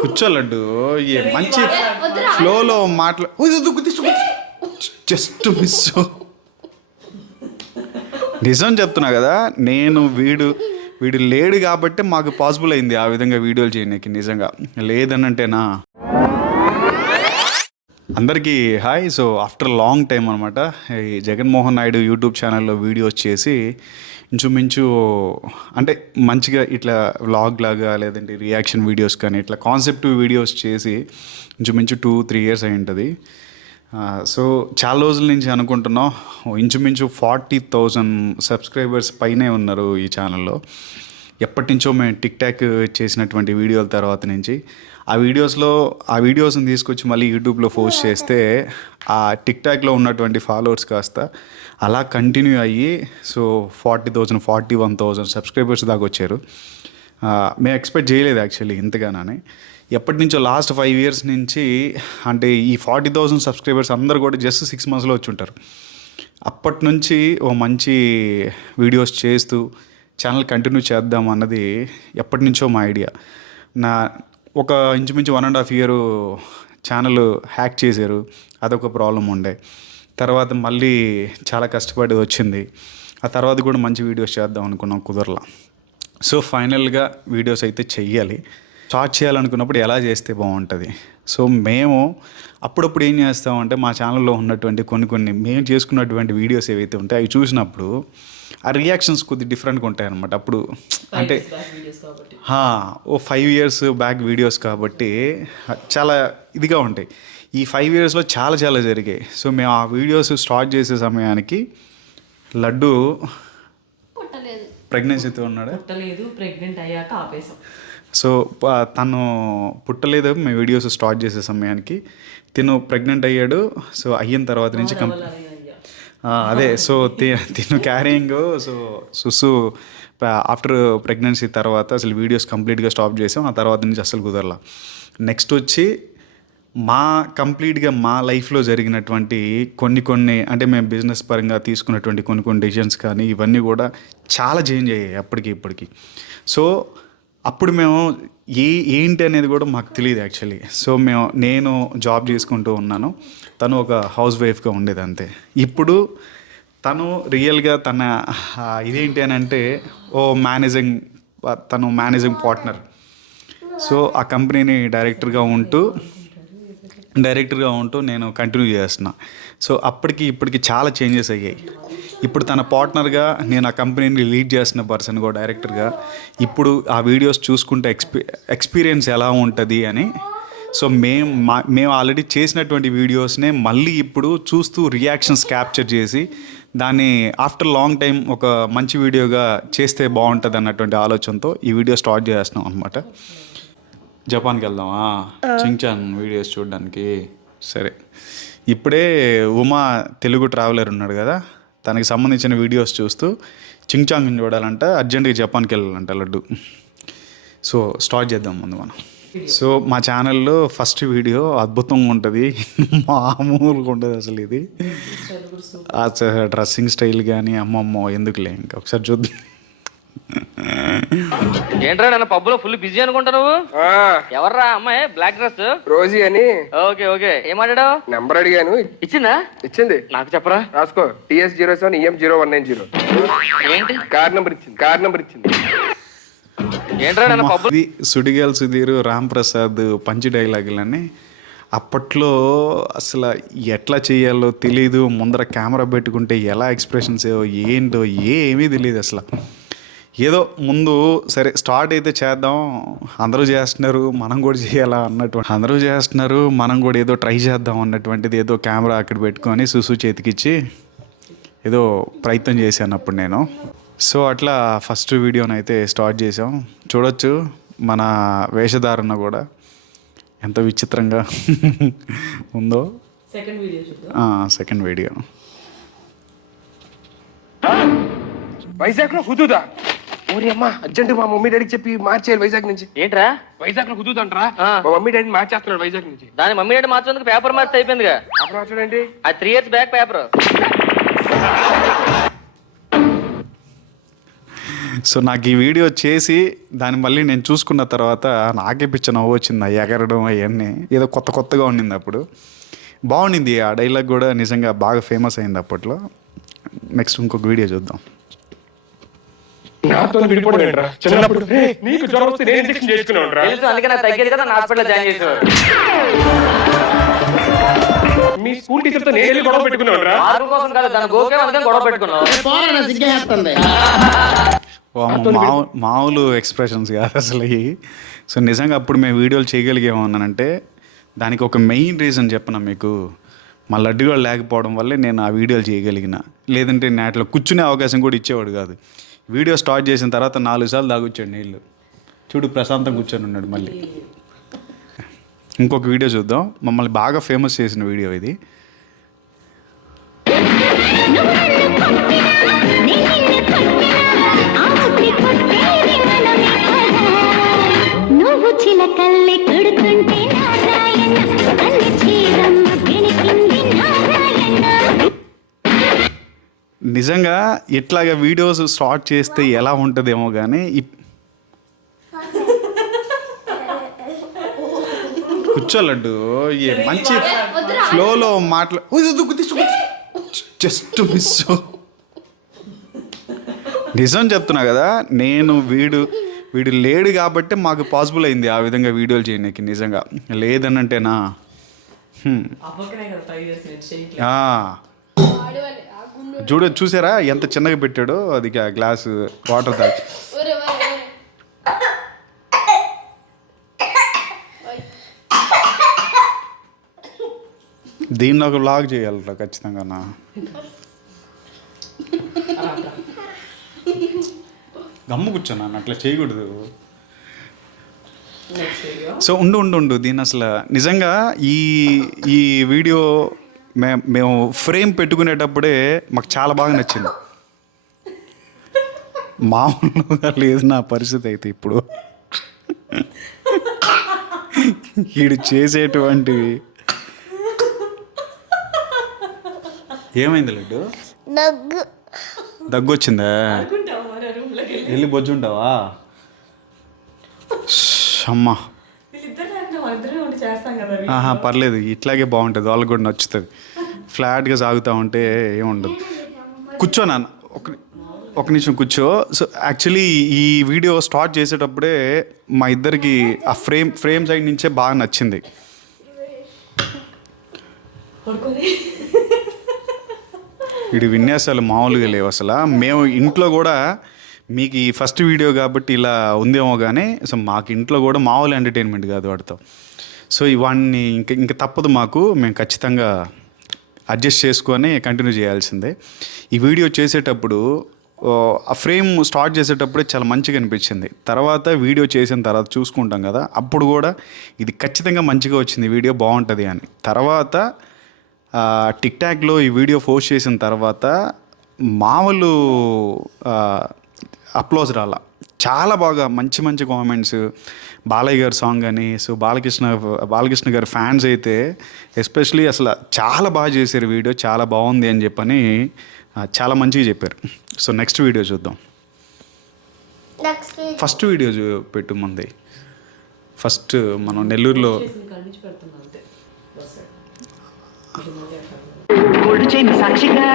కూర్చోలడ్డు మంచి ఫ్లోలో just miss. నిజం చెప్తున్నా కదా, నేను వీడు లేడు కాబట్టి మాకు పాసిబుల్ అయింది ఆ విధంగా వీడియోలు చేయడానికి. నిజంగా లేదనంటేనా. అందరికీ hi. So after long time అనమాట ఈ జగన్మోహన్ నాయుడు యూట్యూబ్ ఛానల్లో వీడియోస్ చేసి ఇంచుమించు అంటే మంచిగా ఇట్లా వ్లాగ్ లాగా లేదంటే రియాక్షన్ వీడియోస్ కానీ ఇట్లా కాన్సెప్ట్ వీడియోస్ చేసి ఇంచుమించు 2-3 years అయి ఉంటుంది. సో చాలా రోజుల నుంచి అనుకుంటున్నాం, ఇంచుమించు 40,000 సబ్స్క్రైబర్స్ పైనే ఉన్నారు ఈ ఛానల్లో. ఎప్పటి నుంచో మేము టిక్ టాక్ చేసినటువంటి వీడియోల తర్వాత నుంచి ఆ వీడియోస్ని తీసుకొచ్చి మళ్ళీ యూట్యూబ్లో పోస్ట్ చేస్తే ఆ టిక్ టాక్లో ఉన్నటువంటి ఫాలోవర్స్ కాస్త అలా కంటిన్యూ అయ్యి సో 40,000 41,000 సబ్స్క్రైబర్స్ దాకా వచ్చారు. మేము ఎక్స్పెక్ట్ చేయలేదు యాక్చువల్లీ ఇంతగానని. ఎప్పటి నుంచో లాస్ట్ 5 years నుంచి అంటే ఈ 40,000 సబ్స్క్రైబర్స్ అందరూ కూడా జస్ట్ 6 monthsలో వచ్చి ఉంటారు. అప్పటి నుంచి ఓ మంచి వీడియోస్ చేస్తూ ఛానల్ కంటిన్యూ చేద్దాం అన్నది ఎప్పటి నుంచో మా ఐడియా. ఒక ఇంచుమించు 1.5 year ఛానల్ హ్యాక్ చేశారు, అదొక ప్రాబ్లం ఉండే. తర్వాత మళ్ళీ చాలా కష్టపడి వచ్చింది. ఆ తర్వాత కూడా మంచి వీడియోస్ చేద్దాం అనుకున్నాం, కుదరలా. సో ఫైనల్గా వీడియోస్ అయితే చెయ్యాలి. స్టార్ట్ చేయాలనుకున్నప్పుడు ఎలా చేస్తే బాగుంటుంది. సో మేము అప్పుడప్పుడు ఏం చేస్తామంటే మా ఛానల్లో ఉన్నటువంటి కొన్ని మేము చేసుకున్నటువంటి వీడియోస్ ఏవైతే ఉంటాయో అవి చూసినప్పుడు ఆ రియాక్షన్స్ కొద్ది డిఫరెంట్గా ఉంటాయి అన్నమాట. అప్పుడు అంటే ఓ 5 years బ్యాక్ వీడియోస్ కాబట్టి చాలా ఇదిగా ఉంటాయి. ఈ 5 yearsలో చాలా జరిగాయి. సో మేము ఆ వీడియోస్ స్టార్ట్ చేసే సమయానికి లడ్డు ప్రెగ్నెన్సీతో ఉన్నాడు. ప్రెగ్నెంట్ అయ్యాక ఆపేసాం. సో తను పుట్టలేదు మేము వీడియోస్ స్టార్ట్ చేసే సమయానికి. తిను ప్రెగ్నెంట్ అయ్యాడు. సో అయిన తర్వాత నుంచి అదే సో తిను క్యారింగ్. సో సుసు ఆఫ్టర్ ప్రెగ్నెన్సీ తర్వాత అసలు వీడియోస్ కంప్లీట్గా స్టాప్ చేసాం. ఆ తర్వాత నుంచి అసలు కుదరలా. నెక్స్ట్ వచ్చి కంప్లీట్గా మా లైఫ్లో జరిగినటువంటి కొన్ని అంటే మేము బిజినెస్ పరంగా తీసుకున్నటువంటి కొన్ని డెసిషన్స్ కానీ ఇవన్నీ కూడా చాలా చేంజ్ అయ్యాయి అప్పటికి ఇప్పటికి. సో అప్పుడు మేము ఏంటి అనేది కూడా మాకు తెలియదు యాక్చువల్లీ. సో నేను జాబ్ చేసుకుంటూ ఉన్నాను, తను ఒక హౌస్ వైఫ్గా ఉండేది అంతే. ఇప్పుడు తను రియల్గా తన ఇదేంటి అని అంటే తను మేనేజింగ్ పార్ట్నర్. సో ఆ కంపెనీని డైరెక్టర్గా ఉంటూ నేను కంటిన్యూ చేస్తున్నా. సో అప్పటికి ఇప్పటికి చాలా చేంజెస్ అయ్యాయి. ఇప్పుడు తన పార్ట్నర్గా నేను ఆ కంపెనీని లీడ్ చేస్తున్న పర్సన్గా డైరెక్టర్గా ఇప్పుడు ఆ వీడియోస్ చూసుకుంటే ఎక్స్పీరియన్స్ ఎలా ఉంటుంది అని. సో మేము ఆల్రెడీ చేసినటువంటి వీడియోస్నే మళ్ళీ ఇప్పుడు చూస్తూ రియాక్షన్స్ క్యాప్చర్ చేసి దాన్ని ఆఫ్టర్ లాంగ్ టైం ఒక మంచి వీడియోగా చేస్తే బాగుంటుంది అన్నటువంటి ఆలోచనతో ఈ వీడియో స్టార్ట్ చేస్తున్నాం అనమాట. జపాన్కి వెళ్దామా చింగ్చాన్ వీడియోస్ చూడడానికి? సరే, ఇప్పుడే ఉమా తెలుగు ట్రావెలర్ ఉన్నాడు కదా, తనకి సంబంధించిన వీడియోస్ చూస్తూ చింగ్చాంగ్ని చూడాలంట, అర్జెంట్గా జపాన్కి వెళ్ళాలంట లడ్డు. సో స్టార్ట్ చేద్దాం ముందు మనం. సో మా ఛానల్లో ఫస్ట్ వీడియో అద్భుతంగా ఉంటుంది, మామూలుగా ఉంటుంది అసలు. ఇది డ్రెస్సింగ్ స్టైల్ కానీ అమ్మమ్మో ఎందుకులే, ఇంకా ఒకసారి చూద్దాం. ఏంట్రా నన్ను పబ్బులో ఫుల్ బిజీ అనుకుంటా నువ్వు? ఎవర్రా అమ్మాయి బ్లాక్ డ్రెస్? రోజీ అని. ఓకే ఏం మాట్లాడావు? నెంబర్ అడిగాను, ఇచ్చింది. నాకు చెప్పరా? రాసుకో, TS07 EM0190. ఏంటి కార్ నెంబర్ ఇచ్చింది. ఏంట్రా నన్ను పబ్బు? ఇది సుడిగాల్ సుధీర్, రామ్ ప్రసాద్ పంచి డైలాగులని అప్పట్లో అసలు ఎట్లా చేయాలో తెలీదు. ముందర కెమెరా పెట్టుకుంటే ఎలా ఎక్స్ప్రెషన్స్ ఏంటో ఏమీ తెలియదు అసలు. ఏదో ముందు సరే స్టార్ట్ అయితే చేద్దాం, అందరూ చేస్తున్నారు మనం కూడా చేయాలా అన్నటువంటి, అందరూ చేస్తున్నారు మనం కూడా ఏదో ట్రై చేద్దాం అన్నటువంటిది ఏదో కెమెరా అక్కడ పెట్టుకొని సుసు చేతికిచ్చి ఏదో ప్రయత్నం చేశాను అప్పుడు నేను. సో అట్లా ఫస్ట్ వీడియోని అయితే స్టార్ట్ చేసాం. చూడొచ్చు మన వేషధారణ కూడా ఎంత విచిత్రంగా ఉందో. సెకండ్ వీడియో వైజాగ్ లో హుదూదా. ఓరి అమ్మా, అర్జెంట్ మా మమ్మీ డాడీకి చెప్పి మార్చేయాలి వైజాగ్ నుంచి. ఏంట్రా వైజాగ్ లో హుదూద్ అంటారా? మా మమ్మీ డాడీ మార్చేస్తున్నాడు వైజాగ్ నుంచి. దాని మమ్మీ డాడీ మార్చేందుకు పేపర్ మార్చి అయిపోయిందిగా. చూడండి, అది 3 years బ్యాక్ పేపర్. సో నాకు ఈ వీడియో చేసి దాన్ని మళ్ళీ నేను చూసుకున్న తర్వాత నాకే పిచ్చ నవ్వు వచ్చింది ఆ ఎగరడం అవన్నీ ఏదో కొత్తగా ఉండింది అప్పుడు. బాగుండింది ఆ డైలాగ్ కూడా, నిజంగా బాగా ఫేమస్ అయింది అప్పట్లో. నెక్స్ట్ ఇంకొక వీడియో చూద్దాం. నాతో విడిపోవడం ఏంట్రా? చిన్నప్పుడు "రేయ్, నీకు జ్వరం వస్తే నేను ఇంజెక్షన్ చేసుకునేవాడ్రా." తెలుసు, అందుకే నాకు తగ్గేది కదా హాస్పిటల్ జాయిన్ చేసేవాడు. మీ స్కూల్ టీచర్ తో నేను వెళ్ళి గొడవ పెట్టుకునేవాడ్రా. ఆరు కోసం కాదు, దాని గోకే అందుకని గొడవ పెట్టుకున్నావు. మామూలు ఎక్స్ప్రెషన్స్ కాదు అసలు ఇవి. సో నిజంగా అప్పుడు మేము వీడియోలు చేయగలిగేమన్నానంటే దానికి ఒక మెయిన్ రీజన్ చెప్పనా మీకు, మా లడ్డుగా లేకపోవడం వల్లే నేను ఆ వీడియోలు చేయగలిగిన. లేదంటే నేను అట్లా కూర్చునే అవకాశం కూడా ఇచ్చేవాడు కాదు. వీడియో స్టార్ట్ చేసిన తర్వాత 4 సార్లు తాగొచ్చాడు నీళ్ళు. చూడు ప్రశాంతం కూర్చొని ఉన్నాడు. మళ్ళీ ఇంకొక వీడియో చూద్దాం. మమ్మల్ని బాగా ఫేమస్ చేసిన వీడియో ఇది. నువ్వు చిలకల్లి కొడుతుంటే నారాయణ అన్ని చీరమ్మ వెనికింది నారాయణ. నిజంగా ఇట్లాగా వీడియోస్ స్టార్ట్ చేస్తే ఎలా ఉంటుందేమో కానీ కూర్చోలడ్డు ఏ మంచి ఫ్లోలో జస్ట్ మిస్. నిజం చెప్తున్నా కదా, నేను వీడు లేడు కాబట్టి మాకు పాసిబుల్ అయింది ఆ విధంగా వీడియోలు చేయడానికి. నిజంగా లేదనంటేనా అవ్వకనే కదా ట్రై చేసి నేను చేయట్లేదు. చూసారా ఎంత చిన్నగా పెట్టాడో అది గ్లాస్ వాటర్ తాగి. దీన్ని ఒక వ్లాగ్ చేయాలరా ఖచ్చితంగా. గమ్ము కూర్చోనా అట్లా చేయకూడదు. సో ఉండు దీన్ని అసలు నిజంగా ఈ వీడియో మేము ఫ్రేమ్ పెట్టుకునేటప్పుడే మాకు చాలా బాగా నచ్చింది. మామూలుగా లేదు నా పరిస్థితి అయితే ఇప్పుడు. వీడు చేసేటువంటివి. ఏమైంది లడ్డు? దగ్గు వచ్చిందా? వెళ్ళి బొజ్జుంటావా? అమ్మా పర్లేదు, ఇట్లాగే బాగుంటుంది. వాళ్ళకి కూడా నచ్చుతుంది. ఫ్లాట్గా సాగుతూ ఉంటే ఏముండదు. కూర్చో నాన్న, ఒక నిమిషం కూర్చో. సో యాక్చువల్లీ ఈ వీడియో స్టార్ట్ చేసేటప్పుడే మా ఇద్దరికి ఆ ఫ్రేమ్ సైడ్ నుంచే బాగా నచ్చింది. వీడి విన్యాసాలు మామూలుగా లేవు అసలు. మేము ఇంట్లో కూడా మీకు ఈ ఫస్ట్ వీడియో కాబట్టి ఇలా ఉందేమో కానీ అసలు మాకు ఇంట్లో కూడా మామూలు ఎంటర్టైన్మెంట్ కాదు వాడితో. సో ఇవన్నీ ఇంకా తప్పదు మాకు, మేము ఖచ్చితంగా అడ్జస్ట్ చేసుకొని కంటిన్యూ చేయాల్సిందే. ఈ వీడియో చేసేటప్పుడు ఆ ఫ్రేమ్ స్టార్ట్ చేసేటప్పుడే చాలా మంచిగా అనిపించింది. తర్వాత వీడియో చేసిన తర్వాత చూసుకుంటాం కదా, అప్పుడు కూడా ఇది ఖచ్చితంగా మంచిగా వచ్చింది, వీడియో బాగుంటుంది అని. తర్వాత టిక్టాక్లో ఈ వీడియో పోస్ట్ చేసిన తర్వాత మామూలు అప్లోజ్ రాలా, చాలా బాగా మంచి కామెంట్స్. బాలయ్య గారి సాంగ్ అని, సో బాలకృష్ణ గారి ఫ్యాన్స్ అయితే ఎస్పెషలీ అసలు చాలా బాగా చేశారు వీడియో, చాలా బాగుంది అని చెప్పని చాలా మంచిగా చెప్పారు. సో నెక్స్ట్ వీడియో చూద్దాం. ఫస్ట్ వీడియో పెట్టు మంది. ఫస్ట్ మనం నెల్లూరులో సాక్షిగా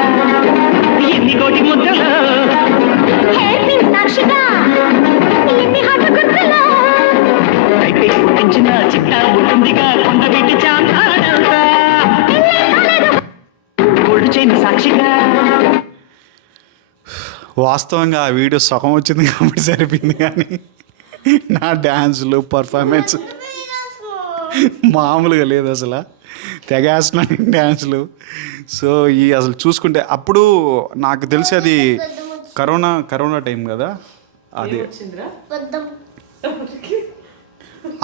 ఎన్ని కోటి ముద్దలు సాక్షిగా ఎన్ని హాట గుర్తులు అయితే పుట్టించిన చిట్టా ఉంటుందిగా కొండ పెట్టి చాంతాడంతా గోల్డ్ చైన్ సాక్షిగా. వాస్తవంగా ఆ వీడియో సగం వచ్చింది కాబట్టి సరిపోయింది, కానీ నా డ్యాన్సులు పర్ఫార్మెన్స్ మామూలుగా లేదు అసలు. తెగేస్తున్నాను డ్యాన్సులు. సో ఈ అసలు చూసుకుంటే అప్పుడు నాకు తెలిసి అది కరోనా టైం కదా.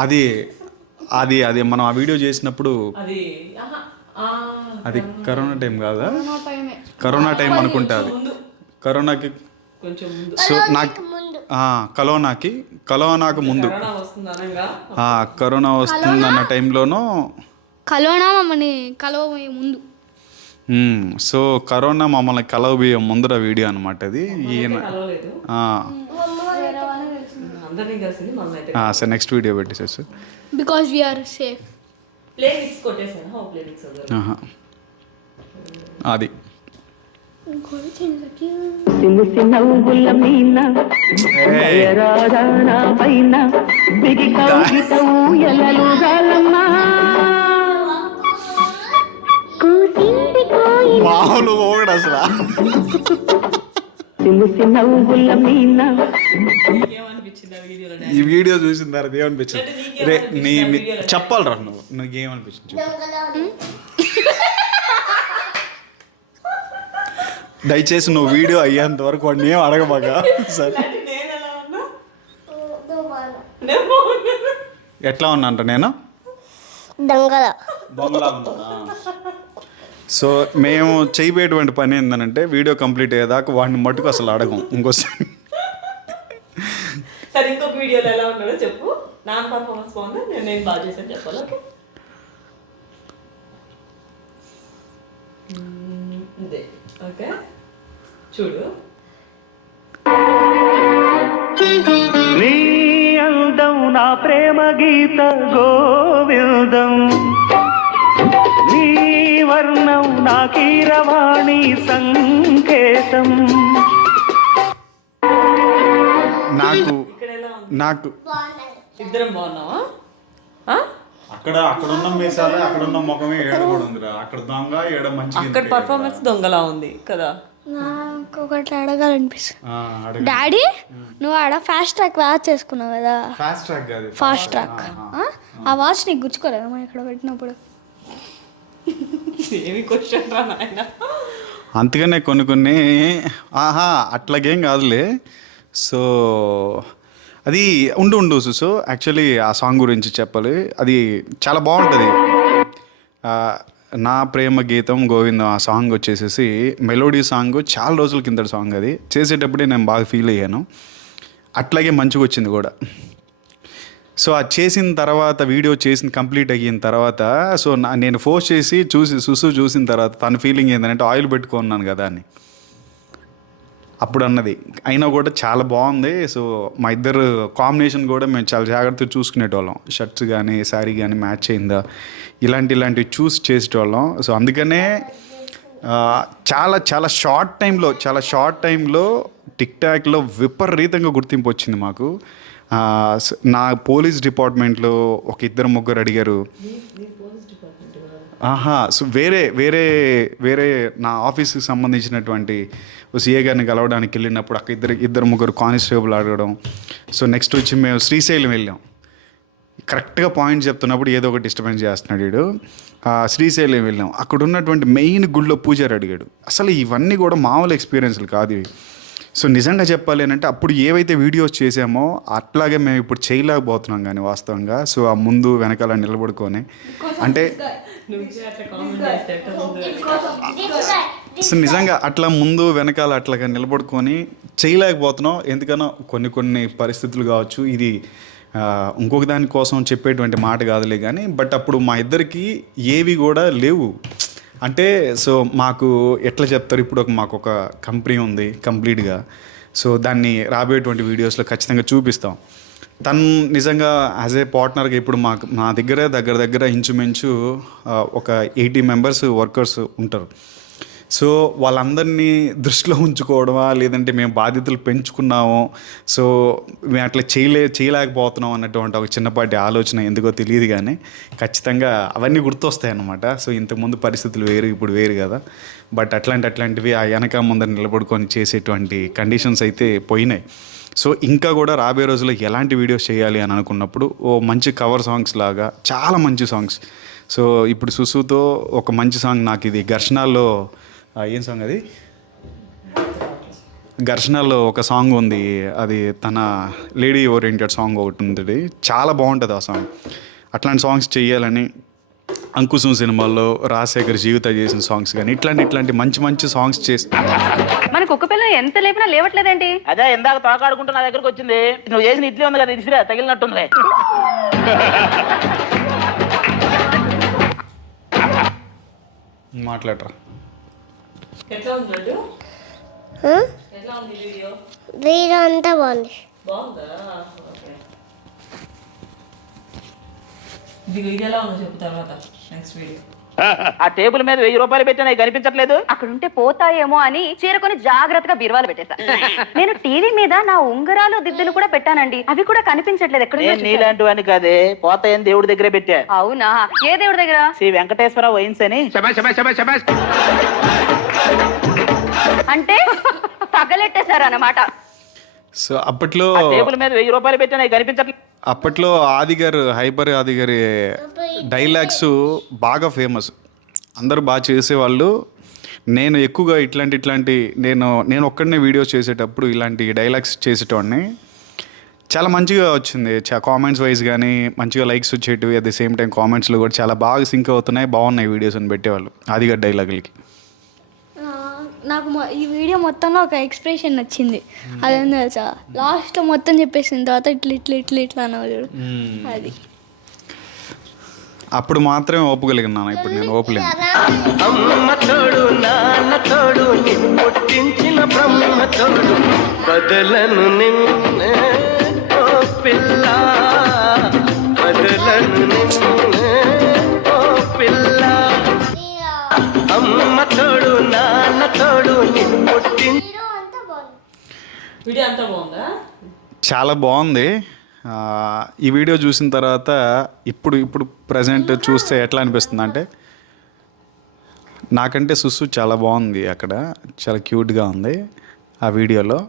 అది మనం ఆ వీడియో చేసినప్పుడు అది కరోనా టైం కాదా? కరోనా టైం అనుకుంటా అది. కరోనాకి సో నాకు కరోనాకు ముందు కరోనా వస్తుందన్న టైంలోనూ కరోనా మమ్మల్ని కలవబోయే ముందు సో కరోనా మమ్మల్ని కలవబోయే ముందర వీడియో అనమాట ఇది. ఈయన కలవలేదు, అందరినీ కలిసింది మొన్న అయితే. సరే నెక్స్ట్ వీడియో పెట్టేసేసి. Because we are safe. Play mix కొట్టేసాను. హౌ ప్లే మిక్స్ అది సిముసి నవ్వుల మీన రాధా పైన బిగి కౌగిట ఊయలలు గాలమ్మా మామూలు కూడా అసలు సిముసి నవ్వుల మీన. ఏమనిపించింది ఆ వీడియోలో? ఈ వీడియో చూసిన తర్వాత ఏమనిపించింది? రే చెప్పాలరా నువ్వు ఏమనిపించింది? దయచేసి నువ్వు వీడియో అయ్యేంత వరకు వాడిని ఏం అడగబాగా. సరే నేను ఎలా ఉన్నా? ఎట్లా ఉన్నాంట నేను? దొంగలా ఉన్నానా? సో మేము చేయబోయేటువంటి పని ఏంటంటే వీడియో కంప్లీట్ అయ్యేదాకా వాడిని మట్టుకు అసలు అడగం ఇంకోసారి. సరే ఇంకొక వీడియోలో ఎలా ఉన్నాడో చెప్పు. నా పర్ఫార్మెన్స్ బాగుందా, నేను బాగా చేశాను చెప్పాలి. ఓకే ఇదే ఓకే చూడు. నీ అందం నా ప్రేమ గీత గోవిందం, నీ వర్ణం నా కీరవాణి సంకేతం. ఇక్కడ ఎలా ఉంది? నాకు ఇద్దరం బాగున్నావా? అక్కడ ఉన్న మీసాలే అక్కడ ఉన్న ముఖమే ఏడ కూడా ఉందిరా. అక్కడ దొంగ ఏడ మంచి అక్కడ పర్ఫార్మెన్స్ దొంగలా ఉంది కదా. నాకు ఒకటి అడగాలనిపిస్తుంది. డాడీ నువ్వు ఆడ ఫాస్ట్ ట్రాక్ వాచ్ చేసుకున్నావు కదా, ఫాస్ట్ ట్రాక్ కాదు ఫాస్ట్ ట్రాక్. ఆ వాచ్ నీకు గుచ్చుకోలేదా మనం ఇక్కడ పెట్టినప్పుడు? ఏమి క్వశ్చన్ రా నాయన. అందుకనే కొన్ని అట్లాగేం కాదులే. సో అది ఉండు సో యాక్చువల్లీ ఆ సాంగ్ గురించి చెప్పాలి. అది చాలా బాగుంటుంది. నా ప్రేమ గీతం గోవిందం ఆ సాంగ్ వచ్చేసేసి మెలోడీ సాంగ్, చాలా రోజుల కింద సాంగ్. అది చేసేటప్పుడే నేను బాగా ఫీల్ అయ్యాను. అట్లాగే మంచిగా వచ్చింది కూడా. సో అది చేసిన తర్వాత వీడియో కంప్లీట్ అయిన తర్వాత సో నేను ఫోర్స్ చేసి చూసిన తర్వాత తన ఫీలింగ్ ఏంటంటే ఆయిల్ పెట్టుకున్నాను కదా అని అప్పుడు అన్నది. అయినా కూడా చాలా బాగుంది. సో మా ఇద్దరు కాంబినేషన్ కూడా మేము చాలా జాగ్రత్తగా చూసుకునేటోళ్ళం. షర్ట్స్ కానీ శారీ కానీ మ్యాచ్ అయిందా ఇలాంటివి చూస్ చేసేటోళ్ళం. సో అందుకనే చాలా చాలా షార్ట్ టైంలో టిక్ టాక్లో విపరీతంగా గుర్తింపు వచ్చింది మాకు. నా పోలీస్ డిపార్ట్మెంట్లో ఒక ఇద్దరు ముగ్గురు అడిగారు. సో వేరే నా ఆఫీస్కి సంబంధించినటువంటి సిఏ గారిని కలవడానికి వెళ్ళినప్పుడు అక్కడ ఇద్దరు ముగ్గురు కానిస్టేబుల్ అడగడం. సో నెక్స్ట్ వచ్చి మేము శ్రీశైలం వెళ్ళాం. కరెక్ట్గా పాయింట్ చెప్తున్నప్పుడు ఏదో ఒక డిస్టర్బెన్స్ చేస్తున్నాడు వీడు. శ్రీశైలం వెళ్ళాం. అక్కడ ఉన్నటువంటి మెయిన్ గుళ్ళో పూజారి అడిగాడు. అసలు ఇవన్నీ కూడా మామూలు ఎక్స్పీరియన్స్లు కాదు ఇవి. సో నిజంగా చెప్పాలి అంటే అప్పుడు ఏవైతే వీడియోస్ చేసామో అట్లాగే మేము ఇప్పుడు చేయలేకపోతున్నాం కానీ వాస్తవంగా. సో ఆ ముందు వెనకాల నిలబడుకొని అంటే సో నిజంగా అట్లా ముందు వెనకాల అట్లాగా నిలబడుకొని చేయలేకపోతున్నాం. ఎందుకనో కొన్ని పరిస్థితులు కావచ్చు. ఇది ఇంకొక దానికోసం చెప్పేటువంటి మాట కాదులే కానీ బట్ అప్పుడు మా ఇద్దరికి ఏవి కూడా లేవు. అంటే సో మాకు ఎట్లా చెప్తారు, ఇప్పుడు మాకు ఒక కంపెనీ ఉంది కంప్లీట్గా. సో దాన్ని రాబోయేటువంటి వీడియోస్లో ఖచ్చితంగా చూపిస్తాం. తను నిజంగా యాజ్ ఏ పార్ట్నర్గా ఇప్పుడు మా దగ్గర ఇంచుమించు ఒక 80 మెంబర్స్ వర్కర్స్ ఉంటారు. సో వాళ్ళందరినీ దృష్టిలో ఉంచుకోవడమా లేదంటే మేము బాధ్యతలు పెంచుకున్నాము సో మేము అట్లా చేయలేకపోతున్నాం అన్నటువంటి ఒక చిన్నపాటి ఆలోచన ఎందుకో తెలియదు కానీ ఖచ్చితంగా అవన్నీ గుర్తొస్తాయి అన్నమాట. సో ఇంతకుముందు పరిస్థితులు వేరు, ఇప్పుడు వేరు కదా. బట్ అట్లాంటివి ఆ వెనక ముందర నిలబడుకొని చేసేటువంటి కండిషన్స్ అయితే పోయినాయి. సో ఇంకా కూడా రాబోయే రోజుల్లో ఎలాంటి వీడియోస్ చేయాలి అని అనుకున్నప్పుడు మంచి కవర్ సాంగ్స్ లాగా చాలా మంచి సాంగ్స్. సో ఇప్పుడు సుసుతో ఒక మంచి సాంగ్ నాకు ఇది ఘర్షణలో ఏం సాంగ్ అది, ఘర్షణలో ఒక సాంగ్ ఉంది. అది తన లేడీ ఓరియంటెడ్ సాంగ్ ఒకటి ఉంది, చాలా బాగుంటుంది ఆ సాంగ్. అట్లాంటి సాంగ్స్ చేయాలని అంకుశం సినిమాల్లో రాజశేఖర్ జీవిత చేసిన సాంగ్స్ కానీ ఇట్లాంటి మంచి సాంగ్స్ చేసి మన కుక్క పిల్ల ఎంత లేపినా లేవట్లేదేంటి? అదే ఇందాక తోకాడుకుంటూ నా దగ్గరకు వచ్చింది. నువ్వు చేసిన ఇడ్లీ ఉంది కదా, ఇసిరా తగిలినట్టుంది. మాట్లాడరా ఎట్లా ఉంది లడ్డు? ఎట్లా ఉంది వీడియో? వీడియో అంతా బాగుంది. బాగుందా? ఓకే. ఇది ఎలా ఉందో చెప్పు తర్వాత నెక్స్ట్ వీడియో. ఆ టేబుల్ మీద 1000 రూపాయలు పెట్టినా కనిపించట్లేదు. అక్కడుంటే పోతాయేమో అని చీరకొని జాగ్రత్తగా బీరువాలు పెట్టేశా. నేను టీవీ మీద నా ఉంగరాలు దిద్దులు కూడా పెట్టానండి, అవి కూడా కనిపించట్లేదు. ఎక్కడ నీలాంటి వాడిని కాదే, పోతాయని దేవుడి దగ్గరే పెట్టా. అవునా? ఏ దేవుడి దగ్గర? శ్రీ వెంకటేశ్వర వైన్స్ అని. అంటే తగలెట్టేశారన్నమాట. సో అప్పట్లో టేబుల్ మీద 1000 రూపాయలు పెట్టినా కనిపించట్లేదు. అప్పట్లో ఆది గారు, హైపర్ ఆది గారి డైలాగ్స్ బాగా ఫేమస్, అందరూ బాగా చేసేవాళ్ళు. నేను ఎక్కువగా ఇట్లాంటి నేను ఒక్కడనే వీడియోస్ చేసేటప్పుడు ఇలాంటి డైలాగ్స్ చేసేటోడిని. చాలా మంచిగా వచ్చింది, కామెంట్స్ వైజ్ కానీ మంచిగా లైక్స్ వచ్చేటివి. అట్ ది సేమ్ టైం కామెంట్స్లో కూడా చాలా బాగా సింక్ అవుతున్నాయి, బాగున్నాయి వీడియోస్ అని పెట్టేవాళ్ళు ఆది గారి డైలాగులకి. నాకు ఈ వీడియో మొత్తంలో ఒక ఎక్స్ప్రెషన్ నచ్చింది. అదేందో తెలుసా, లాస్ట్లో మొత్తం చెప్పేసిన తర్వాత ఇట్లా అన్నవాళ్ళు. అది అప్పుడు మాత్రమే ఒప్పుగలిగినాను, ఇప్పుడు నేను ఓపలేను. అమ్మ తోడు నాన్న తోడు నిన్ను పుట్టించిన బ్రహ్మ తోడు బదలను నిన్నే ఓ పిల్ల, బదలను నిన్నే ఓ పిల్ల. అమ్మ తోడు నాన్న తోడు నిన్ను పుట్టించిన. వీడియో అంతా బాగుందా? చాలా బాగుంది. ఈ వీడియో చూసిన తర్వాత ఇప్పుడు ప్రజెంట్ చూస్తే ఎట్లా అనిపిస్తుంది అంటే, నాకంటే సుస్సు చాలా బాగుంది అక్కడ, చాలా క్యూట్గా ఉంది ఆ వీడియోలో.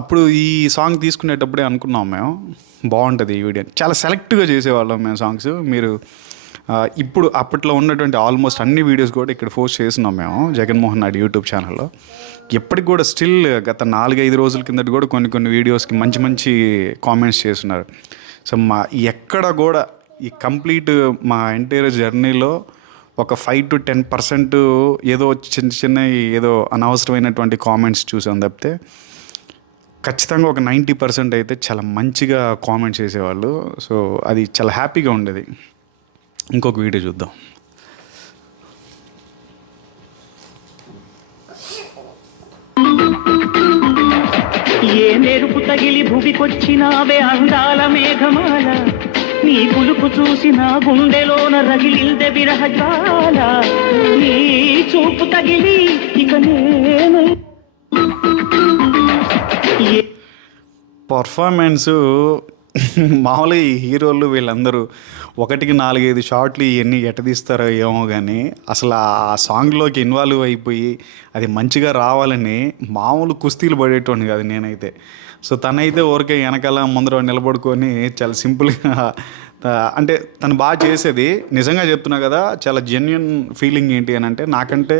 అప్పుడు ఈ సాంగ్ తీసుకునేటప్పుడే అనుకున్నాం మేము బాగుంటుంది ఈ వీడియో. చాలా సెలెక్ట్గా చేసేవాళ్ళం మేము సాంగ్స్. మీరు ఇప్పుడు అప్పట్లో ఉన్నటువంటి ఆల్మోస్ట్ అన్ని వీడియోస్ కూడా ఇక్కడ పోస్ట్ చేస్తున్నాం మేము జగన్మోహన్ నాయుడు యూట్యూబ్ ఛానల్లో. ఎప్పటికి కూడా స్టిల్ గత 4-5 రోజుల కిందట కూడా కొన్ని వీడియోస్కి మంచి కామెంట్స్ చేస్తున్నారు. సో ఎక్కడ కూడా ఈ కంప్లీట్ మా ఎంటైర్ జర్నీలో ఒక 5-10% ఏదో చిన్న ఏదో అనవసరమైనటువంటి కామెంట్స్ చూసాం తప్పితే ఖచ్చితంగా ఒక 90% అయితే చాలా మంచిగా కామెంట్స్ చేసేవాళ్ళు. సో అది చాలా హ్యాపీగా ఉండేది. ఇంకొక వీడియో చూద్దాం. ఏ మెరుపు తగిలి భూమికొచ్చినావే అందాల మేఘమాల, నీ పులుపు చూసిన గుండెలోన రగిలిందే విరహజాల, నీ చూపు తగిలి ఇక నేను. పర్ఫార్మెన్సు మామూలుగా ఈ హీరోలు వీళ్ళందరూ 1-4-5 షాట్లు ఇవన్నీ ఎట్ట తీస్తారో ఏమో కానీ అసలు ఆ సాంగ్లోకి ఇన్వాల్వ్ అయిపోయి అది మంచిగా రావాలని మామూలు కుస్తీలు పడేటోని కాదు నేనైతే. సో తనైతే ఊరికే వెనకాల ముందర నిలబడుకొని చాలా సింపుల్గా, అంటే తను బాగా చేసేది. నిజంగా చెప్తున్నా కదా, చాలా జెన్యున్ ఫీలింగ్ ఏంటి అని అంటే, నాకంటే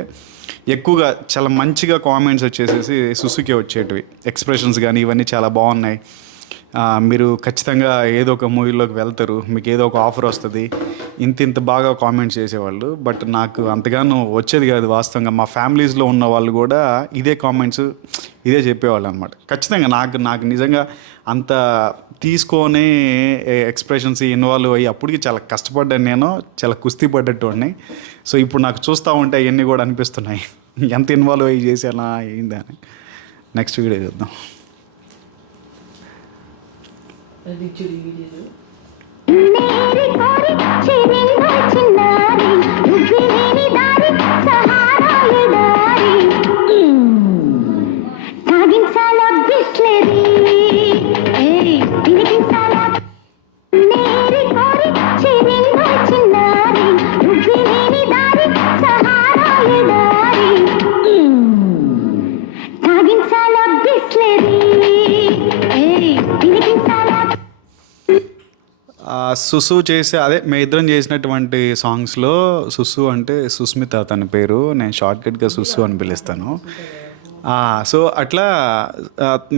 ఎక్కువగా చాలా మంచిగా కామెంట్స్ వచ్చేసేసి సుసుకే వచ్చేటివి. ఎక్స్ప్రెషన్స్ కానీ ఇవన్నీ చాలా బాగున్నాయి, మీరు ఖచ్చితంగా ఏదో ఒక మూవీలోకి వెళ్తారు, మీకు ఏదో ఒక ఆఫర్ వస్తుంది, ఇంత బాగా కామెంట్స్ చేసేవాళ్ళు. బట్ నాకు అంతగానో వచ్చేది కాదు వాస్తవంగా. మా ఫ్యామిలీస్లో ఉన్న వాళ్ళు కూడా ఇదే కామెంట్స్ ఇదే చెప్పేవాళ్ళు అనమాట. ఖచ్చితంగా నాకు నిజంగా అంత తీసుకొని ఎక్స్ప్రెషన్స్ ఇన్వాల్వ్ అయ్యి అప్పటికి చాలా కష్టపడ్డాను, నేను చాలా కుస్తీ పడ్డట్టున్నాయి. సో ఇప్పుడు నాకు చూస్తూ ఉంటే అవన్నీ కూడా అనిపిస్తున్నాయి, ఎంత ఇన్వాల్వ్ అయ్యి చేశానా ఏందని. నెక్స్ట్ వీడియో చూద్దాం. మేరీ కోరి చినిందా చిన్నారి ఉగ్గిలేని దారి సహారా ఏ దారి సాగించాల బిస్లెరీ ఏయ్ వినిపించాల. మేరీ కోరి చినిందా చిన్నారి ఉగ్గిలేని దారి సహారా ఏ దారి సాగించాల బిస్లెరీ ఏయ్ వినిపించాల. సుసు చేసే అదే మేము ఇద్దరం చేసినటువంటి సాంగ్స్లో సుసు అంటే సుస్మిత తన పేరు, నేను షార్ట్కట్గా సుసు అని పిలుస్తాను. సో అట్లా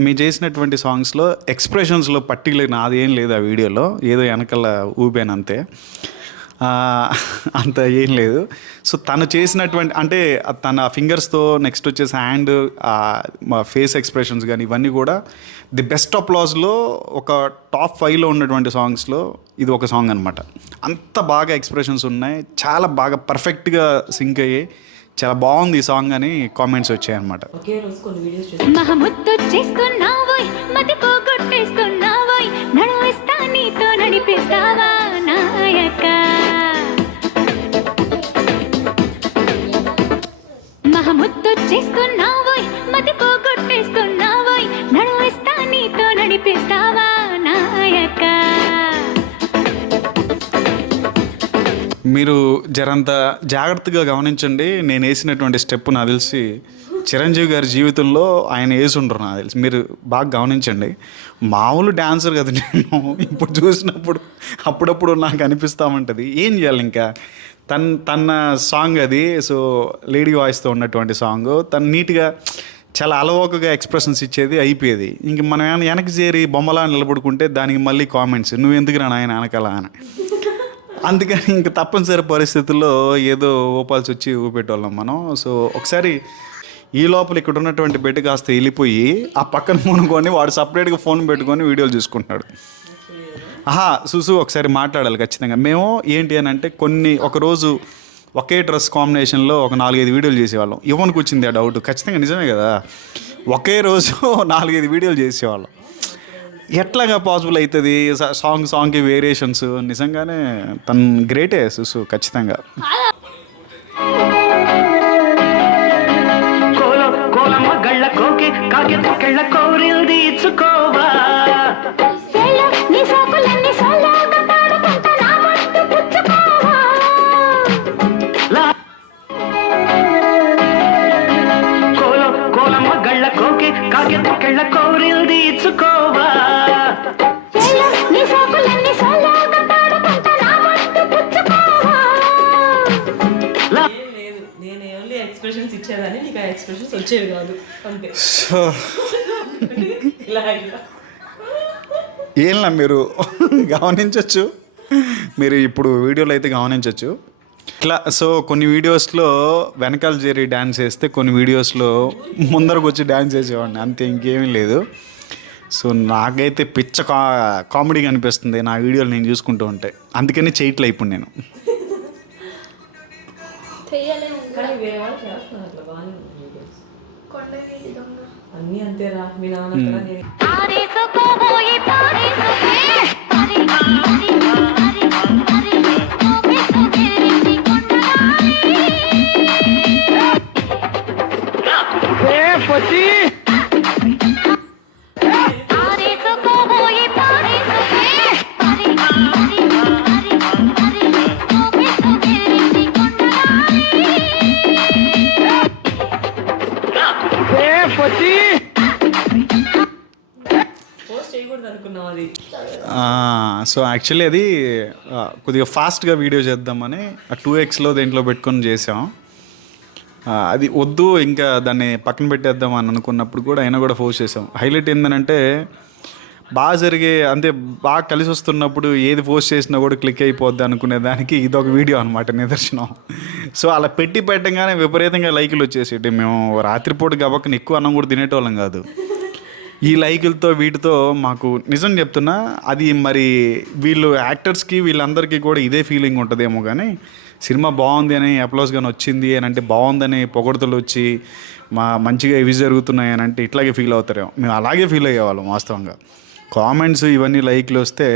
మేము చేసినటువంటి సాంగ్స్లో ఎక్స్ప్రెషన్స్లో పర్టికులర్ నాది ఏం లేదు ఆ వీడియోలో, ఏదో వెనకాల ఊపాను అంతే, అంత ఏం లేదు. సో తను చేసినటువంటి అంటే తన ఫింగర్స్తో నెక్స్ట్ వచ్చేసి హ్యాండ్ ఫేస్ ఎక్స్ప్రెషన్స్ కానీ ఇవన్నీ కూడా ది బెస్ట్ అప్లాజ్లో ఒక టాప్ 5లో ఉన్నటువంటి సాంగ్స్లో ఇది ఒక సాంగ్ అనమాట. అంత బాగా ఎక్స్ప్రెషన్స్ ఉన్నాయి, చాలా బాగా పర్ఫెక్ట్గా సింక్ అయ్యాయి, చాలా బాగుంది ఈ సాంగ్ అని కామెంట్స్ వచ్చాయన్నమాట. ఒకే రోజు కొన్ని వీడియోస్ చూసి మహముద్దు చేస్తున్నావోయ్ మతి పోగొట్టేస్తున్నావోయ్ నడువిస్తా నీతో నడిపిస్తావా నాయక మహముద్దు చేస్తున్నావోయ్ మతి పోగొట్టేస్తున్నావోయ్ నడువిస్తా నీతో నడిపిస్తావా నాయక. మీరు జరంత జాగ్రత్తగా గమనించండి. నేను వేసినటువంటి స్టెప్ నాకు తెలిసి చిరంజీవి గారి జీవితంలో ఆయన వేసి ఉండరు నాకు తెలిసి. మీరు బాగా గమనించండి. మామూలు డాన్సర్ కదా నేను. ఇప్పుడు చూసినప్పుడు అప్పుడప్పుడు నాకు అనిపిస్తూ ఏం చేయాలి ఇంకా. తన సాంగ్ అది. సో లేడీ వాయిస్తో ఉన్నటువంటి సాంగ్. తను నీట్గా చాలా అలవోకగా ఎక్స్ప్రెషన్స్ ఇచ్చేది, అయిపోయేది. ఇంక మనం ఏమైనా వెనక్కి చేరి బొమ్మలా నిలబడుకుంటే దానికి మళ్ళీ కామెంట్స్, నువ్వు ఎందుకు రా ఆయన వెనకాల అని. అందుకని ఇంక తప్పనిసరి పరిస్థితుల్లో ఏదో ఊపాల్సి వచ్చి ఊపెట్టేవాళ్ళం మనం. సో ఒకసారి ఈ లోపల ఇక్కడ ఉన్నటువంటి బెడ్ కాస్త వెళ్ళిపోయి ఆ పక్కన మునుకొని వాడు సపరేట్గా ఫోన్ పెట్టుకొని వీడియోలు చూసుకుంటున్నాడు. సుసు ఒకసారి మాట్లాడాలి ఖచ్చితంగా. మేము ఏంటి అని అంటే ఒకరోజు ఒకే డ్రెస్ కాంబినేషన్లో ఒక 4-5 వీడియోలు చేసేవాళ్ళం. ఇవ్వనికి వచ్చింది ఆ డౌట్. ఖచ్చితంగా నిజమే కదా, ఒకే రోజు 4-5 వీడియోలు చేసేవాళ్ళం. ఎట్లాగా పాసిబుల్ అవుతుంది? సాంగ్కి వేరియేషన్స్. నిజంగానే తను గ్రేటే సుసు ఖచ్చితంగా. కోలమ్మ గళ్ళ కోకి కాకెళ్ళ కోరిల్ది ఇచ్చుకోవా నీ సోకులన్నీ సోలాగా పాడుకుంటా నా ముద్దు పుచ్చుకోవా. కోలమ్మ గళ్ళ కోకి కాకెళ్ళ కోరిల్ది ఇచ్చుకోవా. నీ సోకులన్నీ సోలాగా పాడుకుంటా నా ముద్దు పుచ్చుకోవా. ఏం లేదు, నేను ఓన్లీ ఎక్స్ప్రెషన్స్ ఇచ్చేదాన్ని, నీకు ఆ ఎక్స్ప్రెషన్స్ వచ్చేవి కాదు అంతే. ఇలా ఏంలా మీరు గమనించవచ్చు, మీరు ఇప్పుడు వీడియోలో అయితే గమనించవచ్చు ఇట్లా. సో కొన్ని వీడియోస్లో వెనకాల చేరి డ్యాన్స్ వేస్తే, కొన్ని వీడియోస్లో ముందరకు వచ్చి డ్యాన్స్ వేసేవాడిని, అంతే, ఇంకేమీ లేదు. సో నాకైతే పిచ్చ కామెడీగా అనిపిస్తుంది నా వీడియోలు నేను చూసుకుంటూ ఉంటే. అందుకని చేయట్లే ఇప్పుడు నేను. కానీ వేరే వాళ్ళు చేస్తున్నారు అట్లా బాగానే వీడియోస్. అన్నీ అంతేరా, మీ నాన్న కూడా నేను ఆరేసుకోబోయి పారేసుకో పోస్ట్ చేయకూడదు అనుకున్నాం అది. సో యాక్చువల్లీ అది కొద్దిగా ఫాస్ట్గా వీడియో చేద్దామని 2xలో దేంట్లో పెట్టుకొని చేసాం. అది వద్దు ఇంకా దాన్ని పక్కన పెట్టేద్దాం అని అనుకున్నప్పుడు కూడా అయినా కూడా ఫోర్స్ చేసాం. హైలైట్ ఏంటంటే బాగా జరిగే, అంటే బాగా కలిసి వస్తున్నప్పుడు ఏది పోస్ట్ చేసినా కూడా క్లిక్ అయిపోద్ది అనుకునే దానికి ఇదొక వీడియో అనమాట నిదర్శనం. సో అలా పెట్టగానే విపరీతంగా లైకులు వచ్చేసేటి. మేము రాత్రిపూట గబక్కని ఎక్కువ అన్నం కూడా తినేటోళ్ళం కాదు. ఈ లైకులతో వీటితో మాకు నిజం చెప్తున్నా, అది మరి వీళ్ళు యాక్టర్స్కి వీళ్ళందరికీ కూడా ఇదే ఫీలింగ్ ఉంటుందేమో, కానీ సినిమా బాగుంది అని అప్లాస్ కానీ వచ్చింది అని అంటే, బాగుందని పొగడతలు వచ్చి మంచిగా ఇవి జరుగుతున్నాయి అని అంటే ఇట్లాగే ఫీల్ అవుతారేమో. మేము అలాగే ఫీల్ అయ్యేవాళ్ళం వాస్తవంగా. కామెంట్స్ ఇవన్నీ లైక్లు వస్తే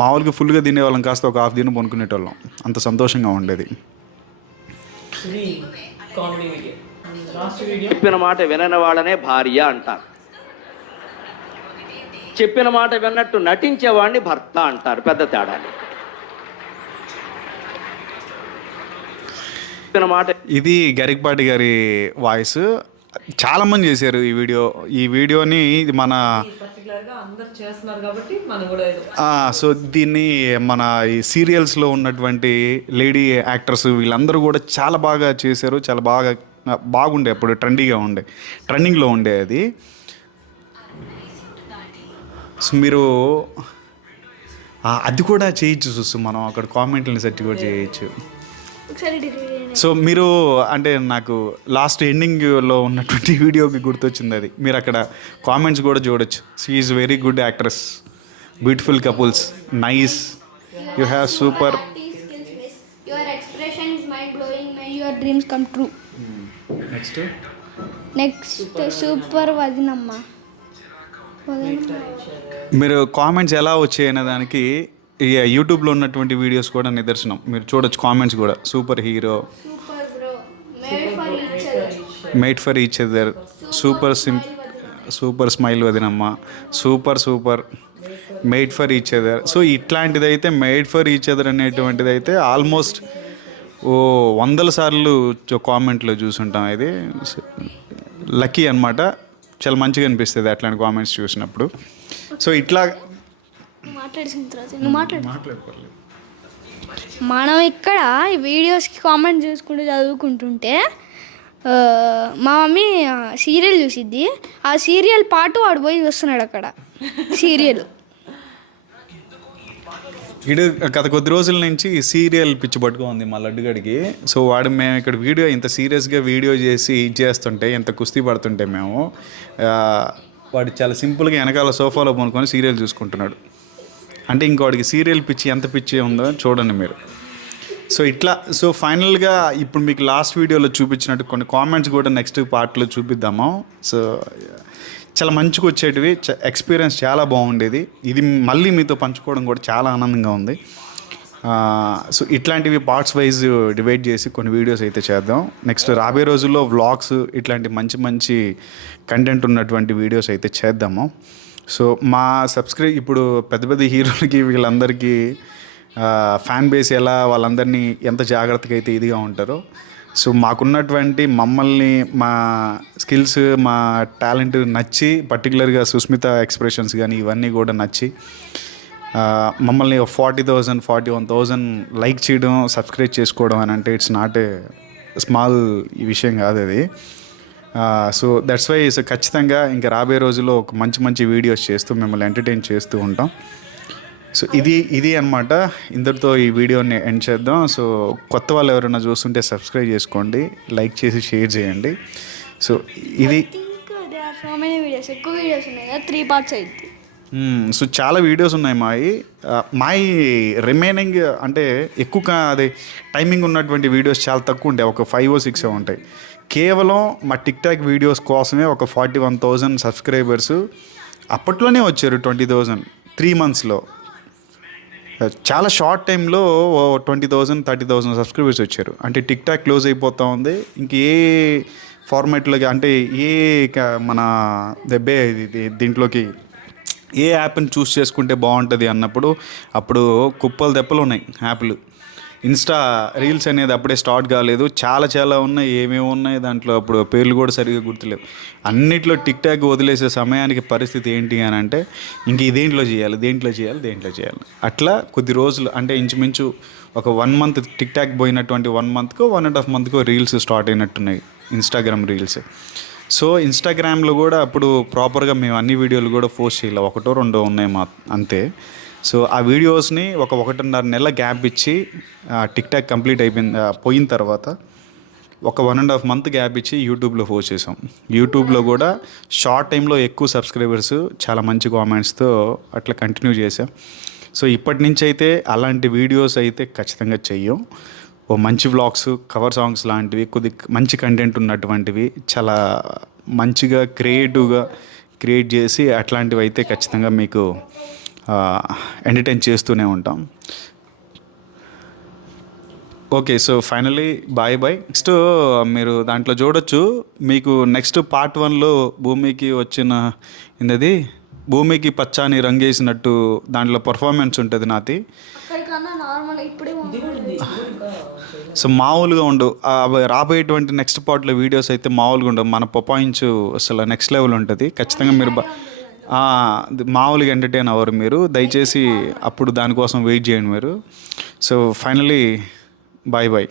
మామూలుగా ఫుల్గా తినేవాళ్ళం, కాస్త ఒక హాఫ్ తిని కొనుక్కునేటోళ్ళం. అంత సంతోషంగా ఉండేది. ఇది కామెడీ వీడియో. లాస్ట్ వీడియో చెప్పిన మాట వినని వాళ్ళనే భార్య అంటారు. చెప్పిన మాట విన్నట్టు నటించేవాడిని భర్త అంటారు. పెద్ద తేడా. చెప్పిన మాట. ఇది గరికపాటి గారి వాయిస్. చాలామంది చేశారు ఈ వీడియోని. ఇది మన పర్టికులర్గా అందరు చేస్తున్నారు కాబట్టి మనం కూడా సో దీన్ని మన ఈ సీరియల్స్లో ఉన్నటువంటి లేడీ యాక్టర్స్ వీళ్ళందరూ కూడా చాలా బాగా చేశారు. చాలా బాగుండే, అప్పుడు ట్రెండింగ్లో ఉండే అది. సో మీరు అది కూడా చేయొచ్చు చూసు, మనం అక్కడ కామెంట్లని సెట్ కూడా చేయొచ్చు. సో మీరు అంటే నాకు లాస్ట్ ఎండింగ్లో ఉన్నటువంటి వీడియోకి గుర్తొచ్చింది అది. మీరు అక్కడ కామెంట్స్ కూడా చూడొచ్చు. She is very good actress, beautiful couples, nice, you have super. Your expression is mind blowing. You are dreams come true. Next next super వదినమ్మ. మీరు కామెంట్స్ ఎలా వచ్చాయి అనే దానికి ఈ యూట్యూబ్లో ఉన్నటువంటి వీడియోస్ కూడా నిదర్శనం. మీరు చూడొచ్చు కామెంట్స్ కూడా. Super hero, super bro, made for each other, made for each other, super smile వదినమ్మ, super made for each other. So ఇట్లాంటిది అయితే మేడ్ ఫర్ ఈచ్ అదర్ అనేటువంటిది అయితే ఆల్మోస్ట్ 100 సార్లు కామెంట్లో చూసుంటాం. ఇది లక్కీ అనమాట. చాలా మంచిగా అనిపిస్తుంది అట్లాంటి కామెంట్స్ చూసినప్పుడు. సో ఇట్లా మాట్లాడిన తర్వాత నువ్వు మాట్లాడుకోలేదు. మనం ఇక్కడ ఈ వీడియోస్కి కామెంట్ చూసుకుంటూ చదువుకుంటుంటే మా మమ్మీ సీరియల్ చూసిద్ది. ఆ సీరియల్ పాటు వాడు పోయి చూస్తున్నాడు అక్కడ సీరియల్. ఇడు గత కొద్ది రోజుల నుంచి సీరియల్ పిచ్చి పట్టుకుంది మా లడ్డుగడికి. సో మేము ఇక్కడ వీడియో ఇంత సీరియస్గా వీడియో చేసి చేస్తుంటే, ఎంత కుస్తీ పడుతుంటే మేము వాడు చాలా సింపుల్గా వెనకాల సోఫాలో పనుకొని సీరియల్ చూసుకుంటున్నాడు. అంటే ఇంకోటికి సీరియల్ పిచ్చి ఎంత పిచ్చి ఉందో చూడండి మీరు. సో ఇట్లా ఫైనల్గా ఇప్పుడు మీకు లాస్ట్ వీడియోలో చూపించినట్టు కొన్ని కామెంట్స్ కూడా నెక్స్ట్ పార్ట్లో చూపిద్దాము. సో చాలా మంచిగా వచ్చేటివి, ఎక్స్పీరియన్స్ చాలా బాగుండేది. ఇది మళ్ళీ మీతో పంచుకోవడం కూడా చాలా ఆనందంగా ఉంది. సో ఇట్లాంటివి పార్ట్స్ వైజ్ డివైడ్ చేసి కొన్ని వీడియోస్ అయితే చేద్దాం. నెక్స్ట్ రాబోయే రోజుల్లో వ్లాగ్స్ ఇట్లాంటి మంచి కంటెంట్ ఉన్నటువంటి వీడియోస్ అయితే చేద్దాము. సో మా ఇప్పుడు పెద్ద హీరోలకి వీళ్ళందరికీ ఫ్యాన్ బేస్ ఎలా, వాళ్ళందరినీ ఎంత జాగ్రత్తగా అయితే ఇదిగా ఉంటారో, సో మాకున్నటువంటి మమ్మల్ని, మా స్కిల్స్, మా టాలెంట్ నచ్చి, పర్టికులర్గా సుస్మిత ఎక్స్ప్రెషన్స్ కానీ ఇవన్నీ కూడా నచ్చి మమ్మల్ని 40,000 41,000 లైక్ చేయడం, సబ్స్క్రైబ్ చేసుకోవడం అని అంటే ఇట్స్ నాట్ ఏ స్మాల్ ఈ విషయం కాదు అది. సో దట్స్ వై ఖచ్చితంగా ఇంకా రాబోయే రోజుల్లో ఒక మంచి వీడియోస్ చేస్తూ మిమ్మల్ని ఎంటర్టైన్ చేస్తూ ఉంటాం. సో ఇది అన్నమాట. ఇందరితో ఈ వీడియోని ఎండ్ చేద్దాం. సో కొత్త వాళ్ళు ఎవరైనా చూస్తుంటే సబ్స్క్రైబ్ చేసుకోండి, లైక్ చేసి షేర్ చేయండి. సో ఇది సో మెనీ వీడియోస్, ఎక్కువ వీడియోస్ ఉన్నాయి కదా, 3 parts అయింది. సో చాలా వీడియోస్ ఉన్నాయి మాయి రిమైనింగ్ అంటే ఎక్కువ అది టైమింగ్ ఉన్నటువంటి వీడియోస్ చాలా తక్కువ ఉంటాయి. ఒక 5 or 6 ఉంటాయి. కేవలం మా టిక్టాక్ వీడియోస్ కోసమే ఒక 41,000 సబ్స్క్రైబర్స్ అప్పట్లోనే వచ్చారు. 20,000 3 monthsలో. చాలా షార్ట్ టైంలో 20,000 30,000 సబ్స్క్రైబర్స్ వచ్చారు. అంటే టిక్టాక్ క్లోజ్ అయిపోతూ ఉంది. ఇంక ఏ ఫార్మాట్లోకి అంటే మన దీంట్లోకి ఏ యాప్ని చూస్ చేసుకుంటే బాగుంటుంది అన్నప్పుడు అప్పుడు కుప్పలు తెప్పలు ఉన్నాయి యాప్లు. ఇన్స్టా రీల్స్ అనేది అప్పుడే స్టార్ట్ కాలేదు. చాలా ఉన్నాయి. ఏమేమి ఉన్నాయి దాంట్లో అప్పుడు పేర్లు కూడా సరిగ్గా గుర్తులేవు. అన్నిట్లో టిక్టాక్ వదిలేసే సమయానికి పరిస్థితి ఏంటి అని అంటే ఇంక దేంట్లో చేయాలి అట్లా కొద్ది రోజులు, అంటే ఇంచుమించు ఒక 1 month టిక్టాక్ పోయినటువంటి 1 monthకో 1.5 monthకో రీల్స్ స్టార్ట్ అయినట్టున్నాయి, ఇన్స్టాగ్రామ్ రీల్స్. సో ఇన్స్టాగ్రామ్లో కూడా అప్పుడు ప్రాపర్గా మేము అన్ని వీడియోలు కూడా పోస్ట్ చేయలేము, 1 or 2 ఉన్నాయి అంతే. సో ఆ వీడియోస్ని ఒక 1.5 నెలల గ్యాప్ ఇచ్చి టిక్టాక్ కంప్లీట్ పోయిన తర్వాత ఒక 1.5 month గ్యాప్ ఇచ్చి యూట్యూబ్లో పోస్ట్ చేసాం. యూట్యూబ్లో కూడా షార్ట్ టైంలో ఎక్కువ సబ్స్క్రైబర్స్, చాలా మంచి కామెంట్స్తో అట్లా కంటిన్యూ చేసాం. సో ఇప్పటి నుంచి అయితే అలాంటి వీడియోస్ అయితే ఖచ్చితంగా చెయ్యం. ఓ మంచి వ్లాగ్స్, కవర్ సాంగ్స్ లాంటివి, కొద్ది మంచి కంటెంట్ ఉన్నటువంటివి చాలా మంచిగా క్రియేటివ్గా క్రియేట్ చేసి అట్లాంటివి అయితే ఖచ్చితంగా మీకు ఎంటర్టైన్ చేస్తూనే ఉంటాం. Okay, so finally bye. Next మీరు దాంట్లో చూడొచ్చు, మీకు నెక్స్ట్ part 1లో భూమికి వచ్చిన ఇందది భూమికి పచ్చాని రంగేసినట్టు దాంట్లో పర్ఫార్మెన్స్ ఉంటుంది నాది. సో మామూలుగా ఉండు. రాబోయేటువంటి నెక్స్ట్ పార్ట్లో వీడియోస్ అయితే మామూలుగా ఉండవు. మన పర్ఫార్మెన్స్ అసలు నెక్స్ట్ లెవెల్ ఉంటుంది. ఖచ్చితంగా మీరు మామూలుగా ఎంటర్టైన్ అవ్వరు మీరు. దయచేసి అప్పుడు దానికోసం వెయిట్ చేయండి మీరు. So finally bye.